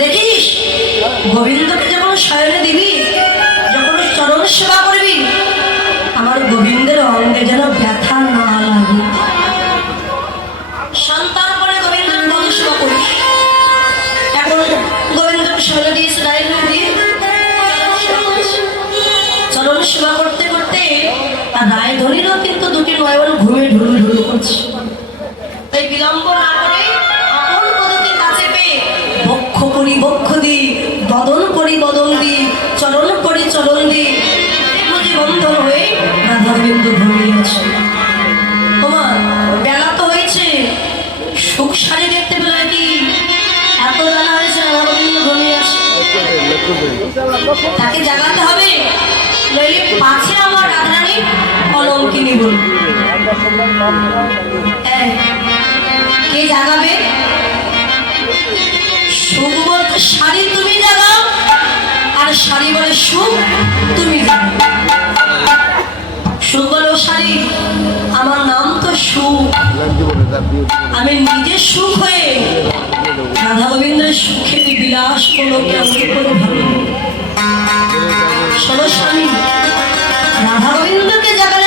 দেখিস গোবিন্দকে যখন শয়নে দিবি, যখন চরণ সেবা করবি, আমার গোবিন্দের অঙ্গে যেন ব্যথা না লাগে। সন্তান করে গোবিন্দের পদ সেবা করিস। এখন গোবিন্দকে শয়নে দিয়েছে, ডাইনে দিয়ে চরণ সেবা করতে করতে আর রায় ধরিরও কিন্তু দুটি নয়ন ঘুমে ঢুলু ঢুলু করছে। তাই বিলম্ব না করে আপন পদকে কাছে পেয়ে বক্ষ করি বক্ষ দি, বদন করি বদন দি, চরণ করি চরণ দি, বুঝি বন্ধন হয়ে রাধা বিন্দু ঘুমিয়ে আছে। তোমার বেলা তো হয়েছে, সুখ সারি দেখতে পেলে কি? এত বেলা হয়েছে, রাধা বিন্দু ঘুমিয়ে আছে। তাকে জাগাতে হবে, নইলে পাছে আমার রাধারানী অলঙ্কিনী বল। কে জাগাবে? সুখ বলতে শাড়ি তুমি জাগাও, আর শাড়ি বলে সুখ তুমি জাগাও। সুখ বলো শাড়ি, আমার নাম তো সুখ, আমি নিজে সুখ হয়ে রাধা গোবিন্দের সুখে বিলাস করলো কেমন করে ভালো। শোনো স্বামী, রাধা গোবিন্দকে জাগালে